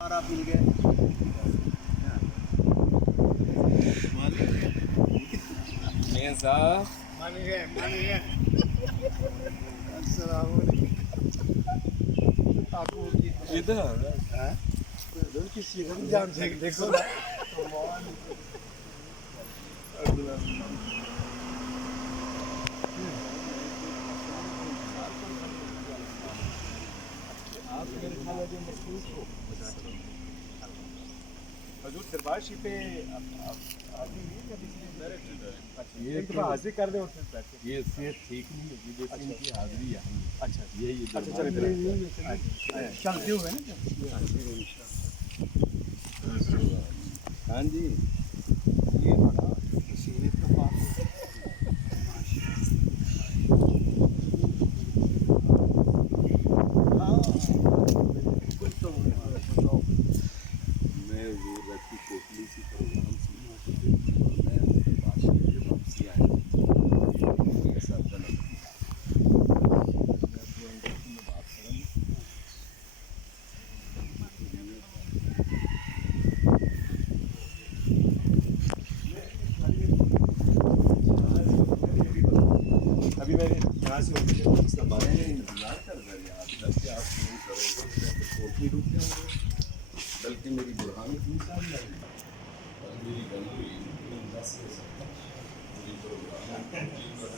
आप मिल गए मियां साहब मान गए अस्सलाम वालेकुम आपको इधर हैं दिल की सीधे जान से देखो ना आप मेरे ख्याल में जो मखसूस हो हजूर दरबार शरीफ पे आदमी है या किसी ने अच्छा ये एक दफा हाजिर कर दे और फिर बैठ ये सेहत ठीक नहीं होगी जैसे अच्छा। इनकी हाजिरी है अच्छा ये अच्छा चलो इधर चलते हुए ना हाँ जी ये बड़ा सीने का पास मैं वो रात की कोटली सी प्रोग्राम सुना मैं उनके पास ये वापसी आया ऐसा गलत मैं तो अंदर से मैं बात करूँ अभी मैंने यहाँ से इसका बारे में इंतजार कर रहे हैं आप जब से आप फोन करोगे मैं तो कोटली रुक जाऊँगा बल्कि मेरी बुरहानी 3 साल लगेगी और मेरी गन हुई 10 से 70 मेरी प्रोग्राम